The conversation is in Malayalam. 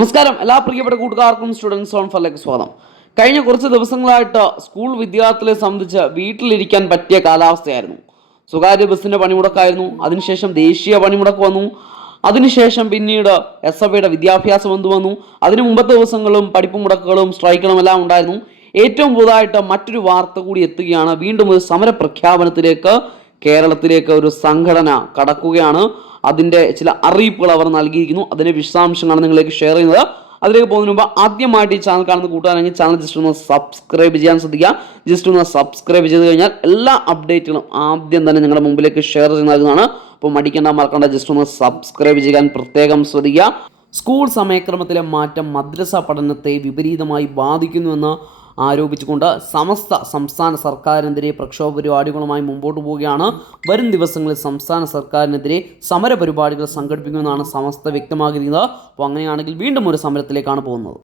നമസ്കാരം. എല്ലാ പ്രിയപ്പെട്ട കൂട്ടുകാർക്കും സ്റ്റുഡൻസ് ഓൺ ഫലക്ക് സ്വാഗതം. കഴിഞ്ഞ കുറച്ച് ദിവസങ്ങളായിട്ട് സ്കൂൾ വിദ്യാർത്ഥികളെ സംബന്ധിച്ച് വീട്ടിലിരിക്കാൻ പറ്റിയ കാലാവസ്ഥയായിരുന്നു. സ്വകാര്യ ബസ്സിന്റെ പണിമുടക്കായിരുന്നു. അതിനുശേഷം ദേശീയ പണിമുടക്ക് വന്നു. അതിനുശേഷം പിന്നീട് എസ് എഫ് ഐയുടെ വിദ്യാഭ്യാസം എന്ത് വന്നു. അതിനു മുമ്പത്തെ ദിവസങ്ങളും പഠിപ്പ് മുടക്കുകളും സ്ട്രൈക്കുകളും എല്ലാം ഉണ്ടായിരുന്നു. ഏറ്റവും പുതുതായിട്ട് മറ്റൊരു വാർത്ത കൂടി എത്തുകയാണ്. വീണ്ടും ഒരു സമര പ്രഖ്യാപനത്തിലേക്ക് കേരളത്തിലേക്ക് ഒരു സംഘടന കടക്കുകയാണ്. അതിന്റെ ചില അറിയിപ്പുകൾ അവർ നൽകിയിരിക്കുന്നു. അതിന്റെ വിശദാംശങ്ങളാണ് നിങ്ങളിലേക്ക് ഷെയർ ചെയ്യുന്നത്. അതിലേക്ക് പോകുന്നതിന് മുമ്പ് ആദ്യമായിട്ട് ഈ ചാനൽ കാണുന്ന കൂട്ടുകാരെങ്കിൽ ചാനൽ ജസ്റ്റ് ഒന്ന് സബ്സ്ക്രൈബ് ചെയ്യാൻ ശ്രദ്ധിക്കുക. ജസ്റ്റ് ഒന്ന് സബ്സ്ക്രൈബ് ചെയ്ത് കഴിഞ്ഞാൽ എല്ലാ അപ്ഡേറ്റുകളും ആദ്യം തന്നെ നിങ്ങളുടെ മുമ്പിലേക്ക് ഷെയർ ചെയ്ത് നൽകുന്നതാണ്. അപ്പോൾ മടിക്കേണ്ട മറക്കണ്ട ജസ്റ്റ് ഒന്ന് സബ്സ്ക്രൈബ് ചെയ്യാൻ പ്രത്യേകം ശ്രദ്ധിക്കുക. സ്കൂൾ സമയക്രമത്തിലെ മാറ്റം മദ്രസ പഠനത്തെ വിപരീതമായി ബാധിക്കുന്നുവെന്ന് ആരോപിച്ചുകൊണ്ട് സമസ്ത സംസ്ഥാന സർക്കാരിനെതിരെ പ്രക്ഷോഭ പരിപാടികളുമായി മുമ്പോട്ട് പോവുകയാണ്. വരും ദിവസങ്ങളിൽ സംസ്ഥാന സർക്കാരിനെതിരെ സമര പരിപാടികൾ സംഘടിപ്പിക്കുമെന്നാണ് സമസ്ത വ്യക്തമാക്കിയിരിക്കുന്നത്. അപ്പോൾ അങ്ങനെയാണെങ്കിൽ വീണ്ടും ഒരു സമരത്തിലേക്കാണ് പോകുന്നത്.